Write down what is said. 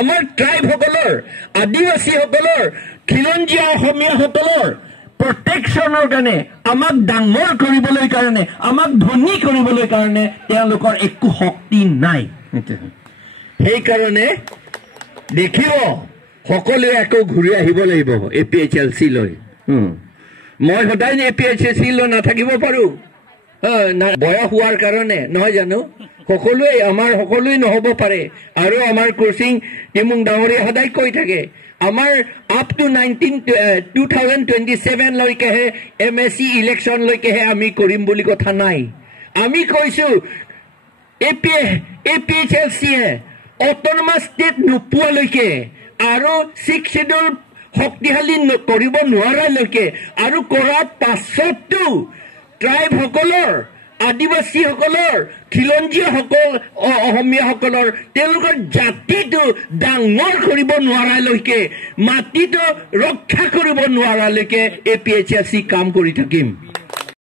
আমাৰ ট্ৰাইবসকলৰ আদিবাসীসকলৰ খিলঞ্জীয়া অসমীয়াসকলৰ প্ৰটেকশ্যনৰ কাৰণে আমাক ডাঙৰ কৰিবলৈ কাৰণে আমাক ধনী কৰিবলৈ কাৰণে তেওঁলোকৰ একো শক্তি নাই সেইকাৰণে দেখিব সকলোৱে আকৌ ঘূৰি আহিব লাগিব APHLC লৈ মই সদায় APHLC লৈ নাথাকিব পাৰোঁ বয়স হোৱাৰ কাৰণে নহয় জানো সকলোৱে আমাৰ সকলোৱে নহব পাৰে আৰু আমাৰ কোচিং টিমুং ডাঙৰীয়া সদায় কৈ থাকে আমাৰ আপ টু 2027 লৈকেহে MSC ইলেকশ্যন লৈকেহে আমি কৰিম বুলি কথা নাই আমি কৈছো APHLC অট'নমাছ ষ্টেট নোপোৱালৈকে আৰু 6 শিডিউল শক্তিশালী কৰিব নোৱাৰালৈকে আৰু কৰাৰ পাছতো ট্ৰাইবসকলৰ আদিবাসীসকলৰ খিলঞ্জীয়াসকল অসমীয়াসকলৰ তেওঁলোকৰ জাতিটো ডাঙৰ কৰিব নোৱাৰালৈকে মাটিটো ৰক্ষা কৰিব নোৱাৰালৈকে APHLC কাম কৰি থাকিম